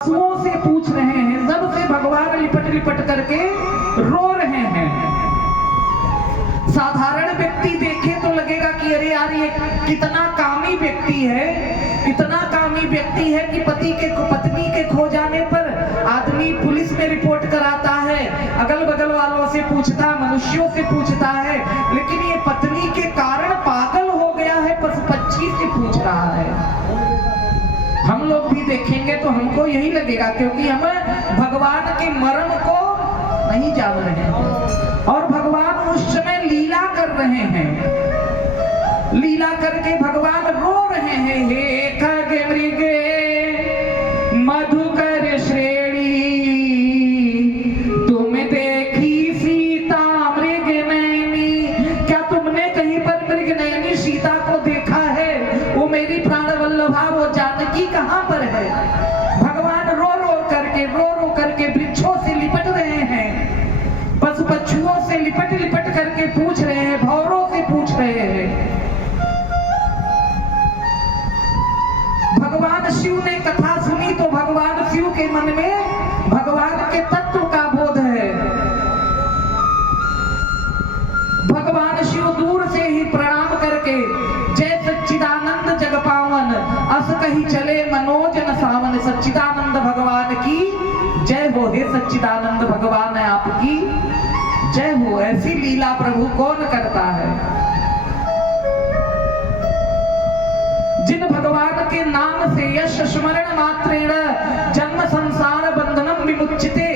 पशुओं से पूछ रहे हैं, सबसे भगवान लिपट लिपट करके रो रहे हैं। साधारण व्यक्ति देखे तो लगेगा कि अरे यार ये कितना कामी व्यक्ति है, इतना कामी व्यक्ति है कि पत्नी के खो जाने पर आदमी पुलिस में रिपोर्ट कराता है, अगल बगल वालों से पूछता, मनुष्यों से पूछता है, लेकिन ये पत्नी के कारण पागल हो गया है, पशु पक्षी से पूछ रहा है। हम लोग भी देखेंगे तो हमको यही लगेगा, क्योंकि हम भगवान के मर्म को नहीं जान रहे हैं और भगवान उस समय लीला कर रहे हैं। लीला करके भगवान रो रहे हैं, हे खग मृगे मधुकर श्रेणी, तुम देखी सीता मृग नैनी। क्या तुमने कहीं पर मृग नैनी सीता को देखा है? वो मेरी प्राण वल्लभा, वो जानकी कहां पर है? भगवान रो रो करके वृक्षों से लिपट रहे हैं, पशु पक्षियों से लिपट लिपट करके पूछ रहे हैं, भौरों से पूछ रहे हैं। भगवान शिव ने कथा सुनी तो भगवान शिव के मन में भगवान के तत्व का बोध है। भगवान शिव दूर से ही प्रणाम करके, जय सच्चिदानंद जग पावन, अस कही चले मनोज न सावन। सच्चिदानंद भगवान की जय हो, हे सच्चिदानंद भगवान आपकी जय हो। ऐसी लीला प्रभु कौन करता है? जिन भगवान के नाम से यश स्मरण मात्रेण जन्म संसार बंधनम विमुच्यते,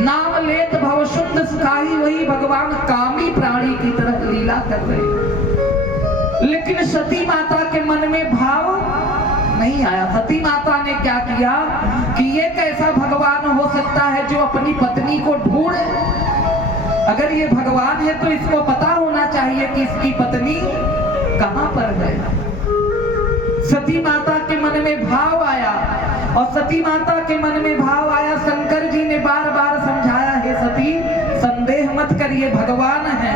नाम लेत भव शुद्ध सुखाई, वही भगवान कामी प्राणी की तरह लीला कर रहे हैं। लेकिन सती माता के मन में भाव नहीं आया। सती माता ने क्या किया कि ये कैसा भगवान हो सकता है जो अपनी पत्नी को ढूंढे? अगर ये भगवान है तो इसको पता होना चाहिए कि इसकी पत्नी कहां पर है। सती माता के मन में भाव आया, और सती माता के मन में भाव आया, शंकर जी ने बार बार समझाया, हे सती संदेह मत करिए, भगवान है।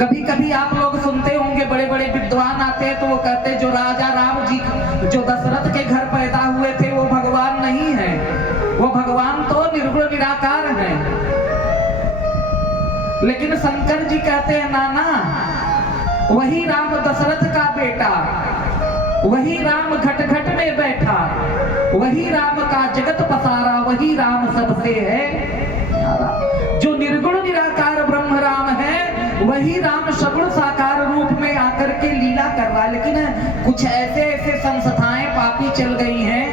कभी कभी आप लोग सुनते होंगे, बड़े बड़े विद्वान आते हैं तो वो कहते हैं जो राजा राम जी जो दशरथ के घर पैदा हुए थे वो भगवान नहीं है, वो भगवान तो निर्गुण निराकार है। लेकिन शंकर जी कहते हैं नाना, वही राम दशरथ का बेटा, वही राम घट घट में बैठा, वही राम का जगत पसारा, वही राम सबसे है। जो निर्गुण निराकार ब्रह्म राम है, वही राम सगुण साकार रूप में आकर के लीला कर रहा है। लेकिन कुछ ऐसे ऐसे संस्थाएं पापी चल गई हैं,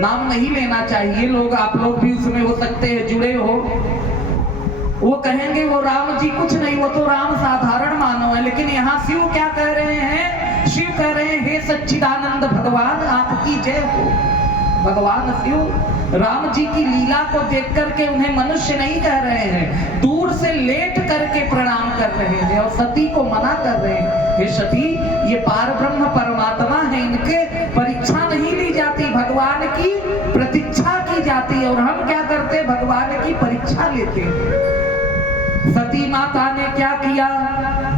नाम नहीं लेना चाहिए, लोग आप लोग भी उसमें हो सकते हैं जुड़े हो, वो कहेंगे वो राम जी कुछ नहीं, वो तो राम साधारण मानव है। लेकिन यहाँ शिव क्या कह रहे हैं? शिव कह रहे हैं, हे सच्चिदानंद भगवान आपकी जय हो। भगवान शिव राम जी की लीला को देख करके उन्हें मनुष्य नहीं कह रहे हैं, दूर से लेट करके प्रणाम कर रहे हैं और सती को मना कर रहे हैं, हे सती ये पार ब्रह्म परमात्मा है, इनके परीक्षा नहीं ली जाती, भगवान की प्रतीक्षा की जाती है। और हम क्या करते? भगवान की परीक्षा लेते हैं। सती माता ने क्या किया?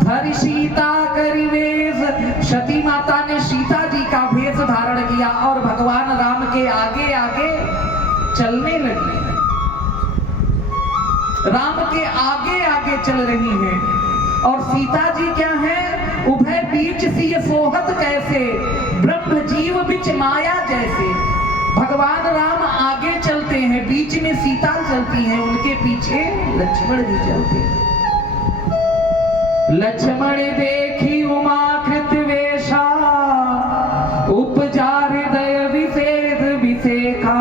धरि सीता करि वेश, सती माता ने सीता जी का भेष धारण किया और भगवान राम के आगे आगे चलने लगी। राम के आगे आगे चल रही हैं और सीता जी क्या है? उभय बीच सिय सोहत कैसे, ब्रह्म जीव बिच माया जैसे। भगवान राम आगे चलते हैं, बीच में सीता चलती है, उनके पीछे लक्ष्मण जी चलते हैं। लक्ष्मण देखी उमा कृत वेशा, उपजा हृदय विशेष विशेखा।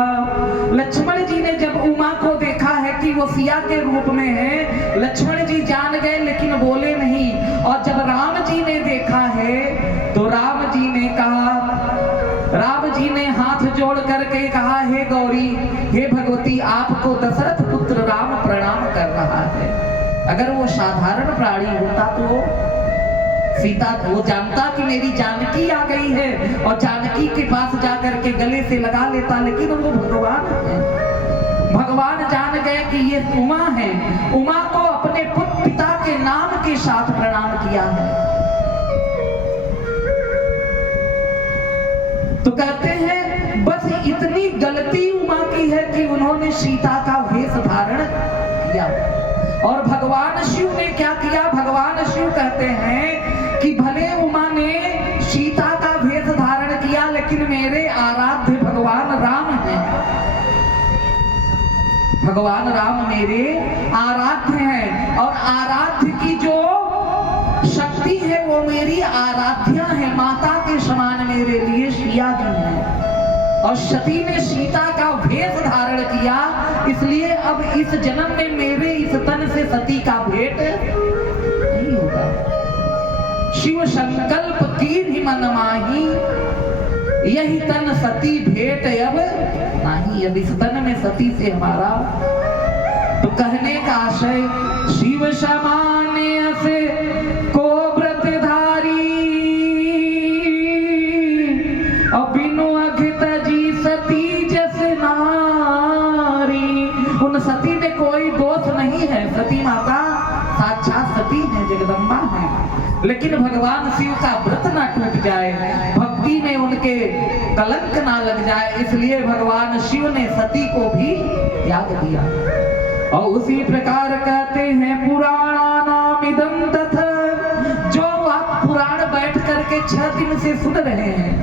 लक्ष्मण जी ने जब उमा को देखा है कि वो सिया के रूप में है, लक्ष्मण जी जान गए लेकिन बोले नहीं। और जब राम जी ने देखा है तो राम जी ने कहा, राम जी ने हाथ जोड़ करके कहा, हे गौरी, हे भगवती, आपको दशरथ पुत्र राम प्रणाम कर रहा है। अगर वो साधारण प्राणी होता तो सीता, वो जानता कि मेरी जानकी आ गई है और जानकी के पास जाकर के गले से लगा लेता, लेकिन वो भगवान है। भगवान जान गए कि ये उमा है, उमा को अपने पिता के नाम के साथ प्रणाम किया है। तो कहते हैं बस इतनी गलती उमा की है कि उन्होंने सीता का वेश धारण किया। और भगवान शिव ने क्या किया? भगवान शिव कहते हैं कि भले उमा ने सीता का वेश धारण किया, लेकिन मेरे आराध्य भगवान राम हैं। भगवान राम मेरे आराध्य हैं, और आराध्य की जो शक्ति है वो मेरी आराध्या है। माता के समान मेरे लिए सिया जी है। और सती ने सीता का वेश धारण किया, इसलिए अब इस जन्म में मेरे इस तन से सती का भेंट नहीं होगा। शिव संकल्प की भी मन माही, यही तन सती भेंट अब नहीं। अब इस तन में सती से हमारा, तो कहने का आशय शिव समान्य से को व्रतधारी, और बिनु अघित जी सती जस नारी। उन सती में कोई दोष नहीं है, सती माता साक्षात सती है, जगदम्बा है। लेकिन भगवान शिव का व्रत ना टूट जाए, भक्ति में उनके कलंक ना लग जाए, इसलिए भगवान शिव ने सती को भी त्याग दिया। और उसी प्रकार कहते हैं पुराणानाम इदं तथा, जो आप पुराण बैठ करके 6 दिन से सुन रहे हैं,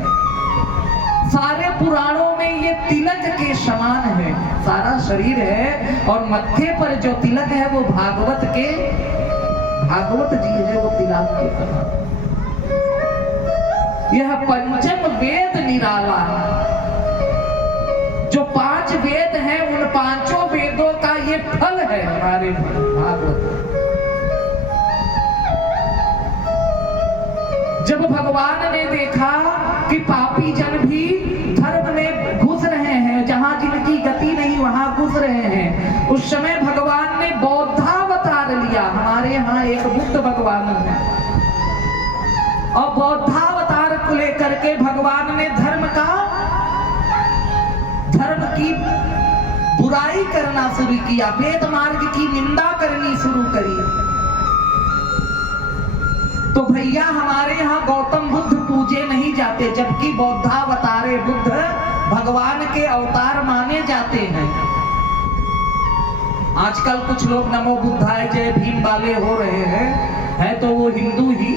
सारे पुराणों में ये तिलक के समान है। सारा शरीर है और मत्थे पर जो तिलक है वो भागवत जी है, वो तिलक के समान। यह पंचम वेद निराला है। जो 5 वेद हैं, उन 5 वेदों का ये फल है हमारे भागवत। जब भगवान ने देखा कि पापी जन भी धर्म में घुस रहे हैं, जहां जिनकी गति नहीं वहां घुस रहे हैं, उस समय भगवान ने बौद्धावतार लिया। हमारे यहाँ एक बुद्ध भगवान है, और बौद्धावतार को लेकर के भगवान ने धर्म की बुराई करना शुरू किया, वेद मार्ग की निंदा करनी शुरू करी। तो भैया हमारे यहाँ गौतम बुद्ध पूजे नहीं जाते, जबकि बौद्धावतारे बुद्ध भगवान के अवतार माने जाते हैं। आजकल कुछ लोग नमो बुद्धाय जय भीम वाले हो रहे हैं तो वो हिंदू ही,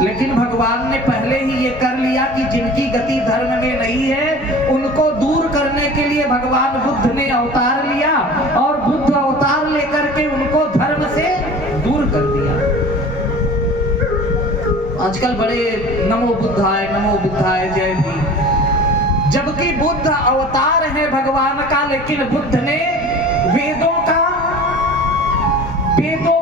लेकिन भगवान ने पहले ही ये कर लिया कि जिनकी गति धर्म में नहीं है उनको दूर करने के लिए भगवान बुद्ध ने अवतार लिया, और बुद्ध अवतार लेकर के उनको धर्म से दूर कर दिया। आजकल बड़े नमो बुद्धाय जय भीम, जबकि बुद्ध अवतार है भगवान का, लेकिन बुद्ध ने वेदों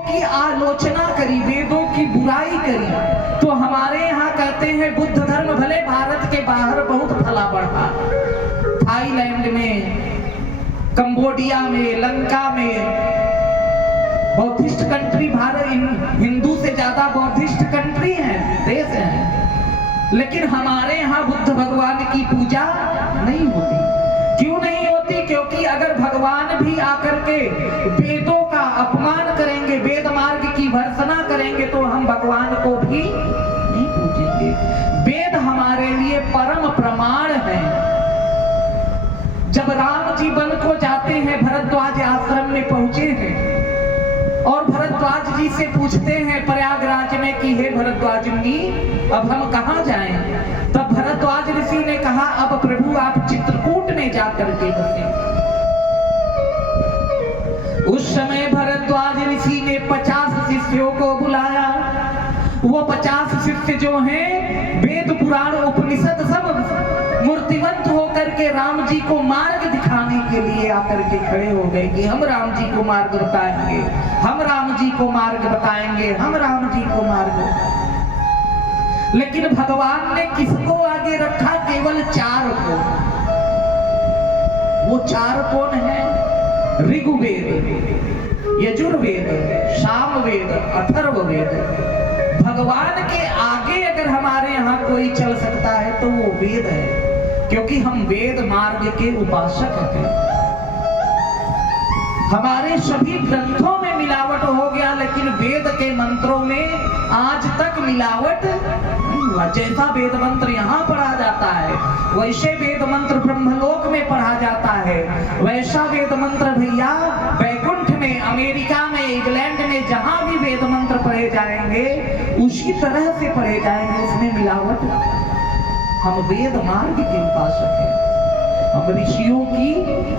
की आलोचना करी, वेदों की बुराई करी। तो हमारे यहाँ कहते हैं बुद्ध धर्म भले भारत के बाहर बहुत फला बढ़ा, थाईलैंड में, कंबोडिया में, लंका में बौद्धिस्ट कंट्री, भारत हिंदू से ज्यादा बौद्धिस्ट कंट्री है, देश है, लेकिन हमारे यहाँ बुद्ध भगवान की पूजा नहीं होती। क्यों नहीं होती? क्योंकि अगर भगवान भी आकर के वेदों का अपमान करेंगे, वेद मार्ग की भर्त्सना करेंगे, तो हम भगवान को भी नहीं पूजेंगे। वेद हमारे लिए परम प्रमाण है। जब राम जी वन को जाते हैं, भरद्वाज आश्रम में पहुंचे हैं, और भरद्वाज जी से पूछते हैं प्रयागराज में कि हे भरद्वाज मुनि, अब हम कहाँ जाएं? तब भरद्वाज ऋषि ने कहा, अब प्रभु आप चित्रकूट में जाकर के बसें। उस समय भरद्वाज ऋषि ने 50 शिष्यों को बुलाया। वो 50 शिष्य जो हैं, वेद पुराण उपनिषद सब मूर्तिवंत होकर के राम जी को मार्ग दिखाने के लिए आकर के खड़े हो गए कि हम राम जी को मार्ग बताएंगे, हम राम जी को मार्ग बताएंगे, हम राम जी को मार्ग। लेकिन भगवान ने किसको आगे रखा? केवल 4 को। वो 4 कौन है? ऋग्वेद, यजुर्वेद, सामवेद, अथर्ववेद। भगवान के आगे अगर हमारे यहाँ कोई चल सकता है तो वो वेद है, क्योंकि हम वेद मार्ग के उपासक हैं। हमारे सभी ग्रंथों में मिलावट हो गया, लेकिन वेद के मंत्रों में आज तक मिलावट नहीं हुआ। जैसा वेद मंत्र यहाँ पढ़ा जाता है वैसे वेद मंत्र ब्रह्मलोक में पढ़ा जाता है, वैसा वेद मंत्र भैया बैकुंठ में, अमेरिका में, इंग्लैंड में जहां भी वेद मंत्र पढ़े जाएंगे उसी तरह से पढ़े जाएंगे, उसमें मिलावट। हम वेद मार्ग के उपासक हैं, हम ऋषियों की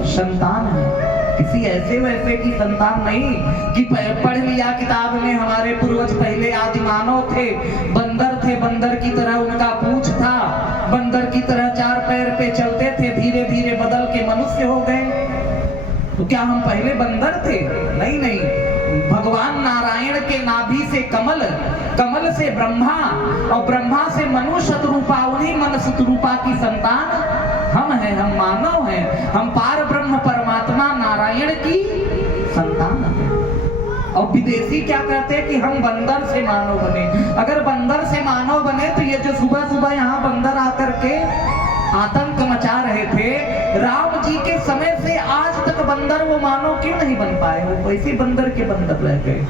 संतान हैं, किसी ऐसे वैसे की संतान नहीं कि पढ़ लिया किताब में हमारे पूर्वज पहले आदि मानव थे, बंदर थे, बंदर की तरह उनका पूंछ था, बंदर की तरह 4 पैर पे चलते थे, धीरे धीरे बदल के मनुष्य हो गए। तो क्या हम पहले बंदर थे? नहीं नहीं, भगवान नारायण के नाभि से कमल, कमल से ब्रह्मा और ब्रह्मा से मनु शतरूपा, उन्हीं मन शतरूपा की संतान हम हैं, हम मानव हैं, हम पार ब्रह्म परमात्मा नारायण की संतान हैं। और विदेशी क्या कहते हैं कि हम बंदर से मानव बने। अगर बंदर से मानव बने तो ये जो सुबह सुबह यहाँ बंदर आकर के आतंक मचा रहे थे, राम जी के समय से आज तक बंदर वो मानव क्यों नहीं बन पाए? वो वैसे बंदर के बंदर रह गए।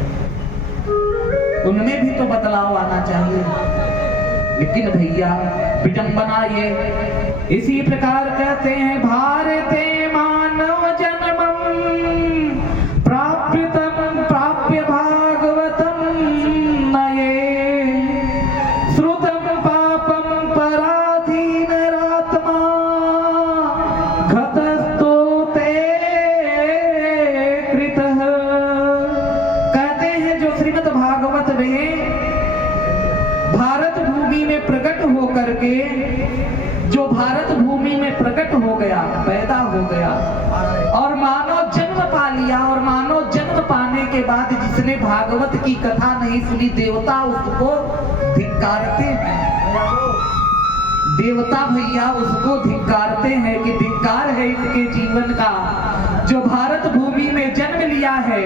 उनमें भी तो बदलाव आना चाहिए। लेकिन भैया विडंबना ये, इसी प्रकार कहते हैं भारते मानव जन्मम प्राप्यतम प्राप्य भागवतम नये श्रुतम पापम पराधीन रात्मा घतस्तो ते कृतः। कहते हैं जो श्रीमद् भागवत में भारत भूमि में प्रकट होकर के, जो भारत भूमि में प्रकट हो गया, पैदा हो गया और मानव जन्म पा लिया, और मानव जन्म पाने के बाद जिसने भागवत की कथा नहीं सुनी, देवता उसको धिक्कारते हैं। देवता भैया उसको धिक्कारते हैं कि धिक्कार है इसके जीवन का, जो भारत भूमि में जन्म लिया है,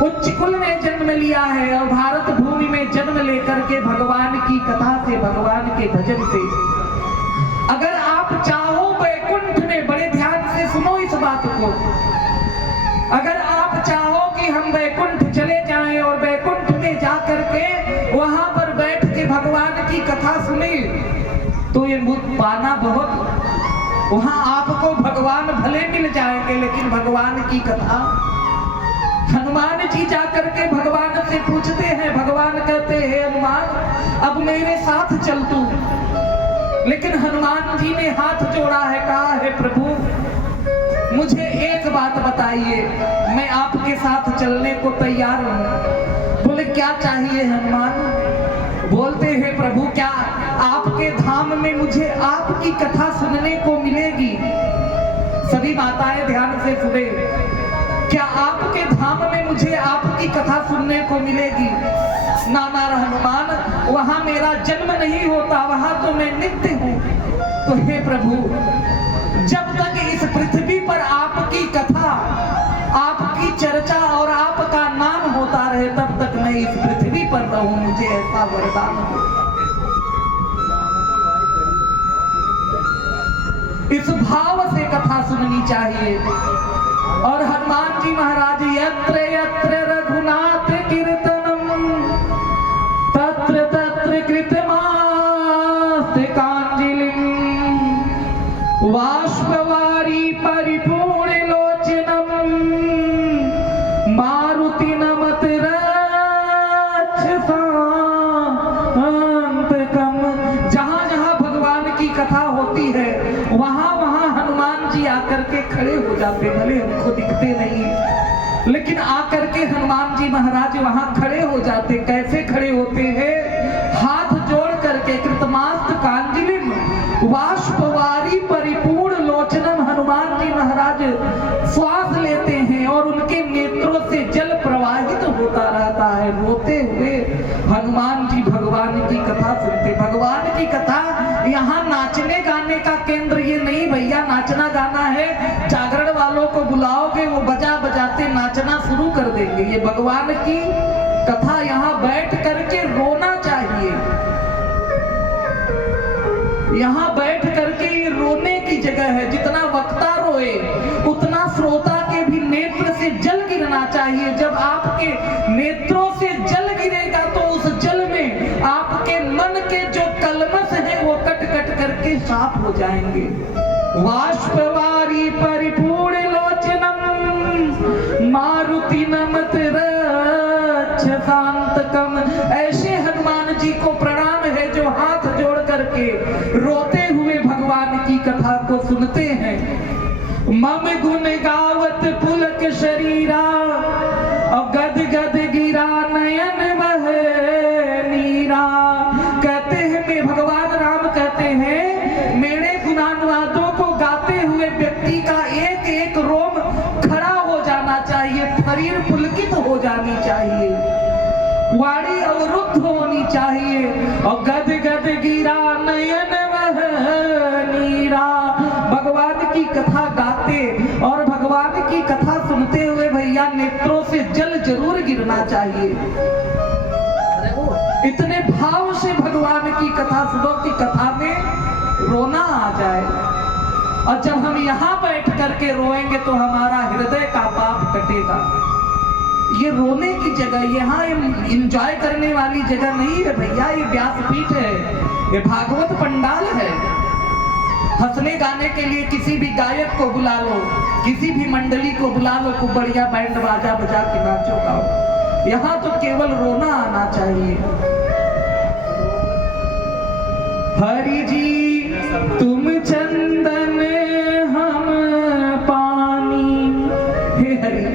उच्च कुल में जन्म लिया है, और भारत भूमि में जन्म लेकर के भगवान की कथा से, भगवान के भजन से, अगर आप चाहो बैकुंठ में, बड़े ध्यान से सुनो इस बात को, अगर आप चाहो कि हम बैकुंठ चले जाएं और बैकुंठ में जाकर के वहां पर बैठ के भगवान की कथा सुने, तो ये पाना बहुत, वहां आपको भगवान भले मिल जाएंगे, लेकिन भगवान की कथा, हनुमान जी जाकर के भगवान से पूछते हैं, भगवान कहते हैं हनुमान अब मेरे साथ चल तू। लेकिन हनुमान जी ने हाथ जोड़ा है, कहा है प्रभु मुझे एक बात बताइए, मैं आपके साथ चलने को तैयार हूँ। बोले क्या चाहिए हनुमान? बोलते हैं प्रभु क्या आपके धाम में मुझे आपकी कथा सुनने को मिलेगी? सभी माताएं ध्यान से सुने, क्या आपके धाम में मुझे आपकी कथा सुनने को मिलेगी? नाना हनुमान वहां मेरा जन्म नहीं होता, वहां तो मैं नित्य हूँ। तो हे प्रभु जब तक इस पृथ्वी पर आपकी कथा, आपकी चर्चा और आपका नाम होता रहे, तब तक मैं इस पृथ्वी पर रहूं, मुझे ऐसा वरदान हो। इस भाव से कथा सुननी चाहिए। और हनुमान जी महाराज यत्र यत्र रघुनाथ कीर्तनम तत्र तत्र कृतमास्ते कांजलिम वाष्पवारी परिपूर्ण लोचनम मारुति नमत रक्षसांतकम। जहां जहां भगवान की कथा होती है वहां वहां हनुमान जी आकर के खड़े हो जाते, भले हमको दिखते नहीं, लेकिन आकर के हनुमान जी महाराज वहां खड़े हो जाते। कैसे खड़े होते हैं? हाथ जोड़ करके कृतमास्त कांजलिम वाष्पवारी परिपूर्ण लोचनम। हनुमान जी महाराज श्वास लेते हैं और उनके नेत्रों से जल प्रवाहित होता रहता है। रोते हुए हनुमान जी भगवान की कथा सुनते। भगवान की कथा यहाँ नाचने गाने का केंद्र ये नहीं भैया, नाचना गाना है, जागरण वालों को बुलाओगे वो बजा बजाते नाचना शुरू कर देंगे। ये भगवान की कथा यहाँ बैठ करके रोना चाहिए, यहाँ बैठ करके ये रोने की जगह है। जितना वक्ता रोए उतना श्रोता के भी नेत्र से जल गिरना चाहिए। जब आपके नेत्रों से जल गिरेगा तो उस जल में आपके मन के जो कलमश है वो कट कट कर करके साफ हो जाएंगे। वाष्पवारी परिपूर्ण लोचनम मारुति नमत शांतकम। ऐसे हनुमान जी को प्रणाम है जो हाथ जोड़ करके रोते हुए भगवान की कथा को सुनते हैं। मम गुण गावत पुलक शरीरा और गद गद गिरा नयन वह नीरा। कहते हैं मैं भगवान राम कहते हैं मेरे गुणानुवादों को गाते हुए व्यक्ति का एक एक रोम खड़ा हो जाना चाहिए, शरीर पुलकित हो जानी चाहिए, वाणी अवरुद्ध होनी चाहिए। और गद गद गिरा नयन वह नीरा। भगवान की कथा गाते और भगवान की कथा सुनते हुए भैया नेत्रों से जल जरूर गिरना चाहिए। इतने भाव से भगवान की कथा सुनो कि कथा में रोना आ जाए। और जब हम यहाँ बैठ करके रोएंगे तो हमारा हृदय का पाप कटेगा। ये रोने की जगह, यहाँ एंजॉय करने वाली जगह नहीं है भैया, ये व्यासपीठ है, ये भागवत पंडाल है। हंसने गाने के लिए किसी भी गायक को बुला लो, किसी भी मंडली को बुला लो, खूब बढ़िया बैंड बाजा बजा के नाचो गाओ। यहाँ तो केवल रोना आना चाहिए। हरि जी तुम चंदन हम पानी। हे हरि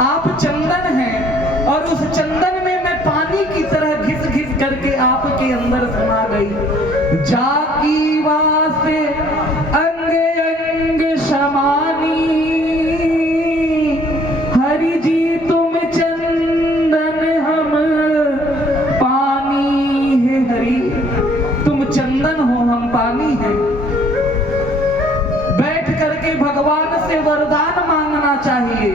आप चंदन हैं और उस चंदन में मैं पानी की तरह घिस घिस करके आपके अंदर समा गई। जाकी वासे अंग अंग समानी। हरि जी तुम चंदन हम पानी। है हरि तुम चंदन हो हम पानी हैं। बैठ करके भगवान से वरदान मांगना चाहिए।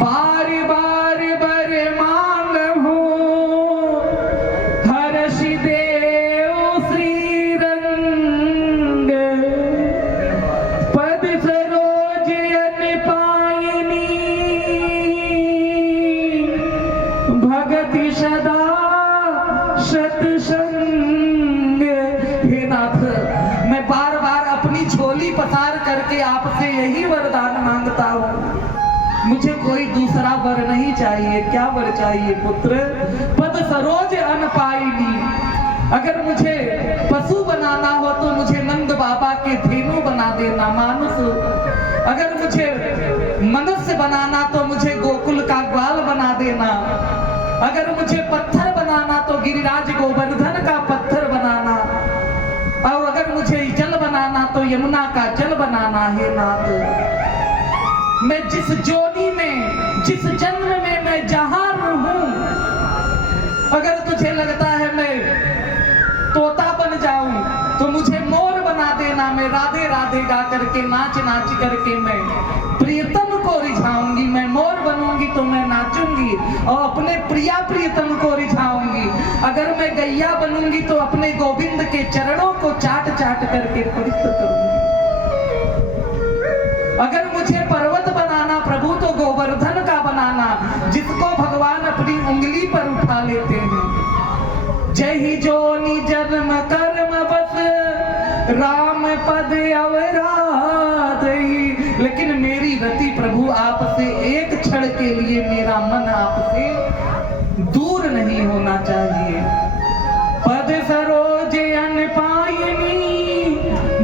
बार बार बर मांग हो हर्ष देव श्री रंग। पद सरोज अन पायनी भगति सदा सतसंग। हे नाथ मैं बार बार अपनी झोली पसार करके आपसे यही वरदान मांगता हूँ, मुझे कोई दूसरा वर नहीं चाहिए। क्या वर चाहिए पुत्र? पद सरोज अन पायनी। अगर मुझे पशु बनाना हो तो मुझे नंद बाबा के धेनु बना देना मानुष। अगर मुझे मनुष्य बनाना तो मुझे गोकुल का ग्वाल बना देना। अगर मुझे पत्थर बनाना तो गिरिराज गोवर्धन का पत्थर बनाना। और अगर मुझे जल बनाना तो यमुना का जल बनाना। है नाथ मैं जिस जोनी में जिस जन्म में मैं जहां रहूं, अगर तुझे लगता है मैं तोता बन जाऊं तो मुझे मोर बना देना। मैं राधे राधे गा करके नाच नाच करके मैं प्रियतम को रिझाऊंगी। मैं मोर बनूंगी तो मैं नाचूंगी और अपने प्रिया प्रियतम को रिझाऊंगी। अगर मैं गैया बनूंगी तो अपने गोविंद के चरणों को चाट चाट करके पवित्र करूंगी। अगर मुझे पर्वत बनाना प्रभु तो गोवर्धन का बनाना, जिसको भगवान अपनी उंगली पर उठा लेते हैं। जय ही जोनि जन्म कर्म बस राम पद अवराधई। लेकिन मेरी रति प्रभु आपसे एक क्षण के लिए मेरा मन आपसे दूर नहीं होना चाहिए। पद सरोज अन पायनी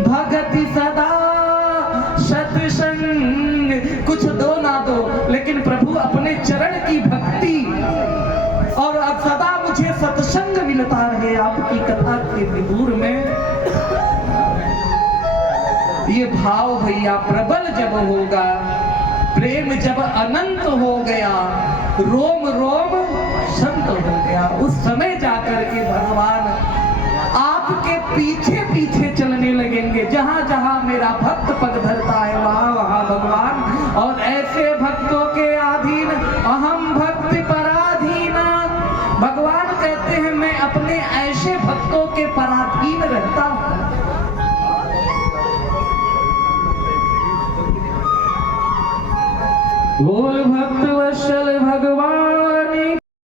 भगति सदा सत्संग। कुछ दो ना दो लेकिन प्रभु अपने चरण की भक्ति और अब सदा मुझे सत्संग मिलता रहे आपकी कथा के विदूर में। ये भाव भैया प्रबल जब होगा, प्रेम जब अनंत हो गया, रोम रोम संत हो गया, उस समय जाकर के भगवान आपके पीछे पीछे चलने लगेंगे। जहां जहां मेरा भक्त पग धरता है वहां वहां भगवान। और ऐसे भक्तों के अधीन अहम भक्ति पराधीना। भगवान कहते हैं मैं अपने ऐसे भक्तों के पराधीन रहता हूं। बोल भक्त वत्सल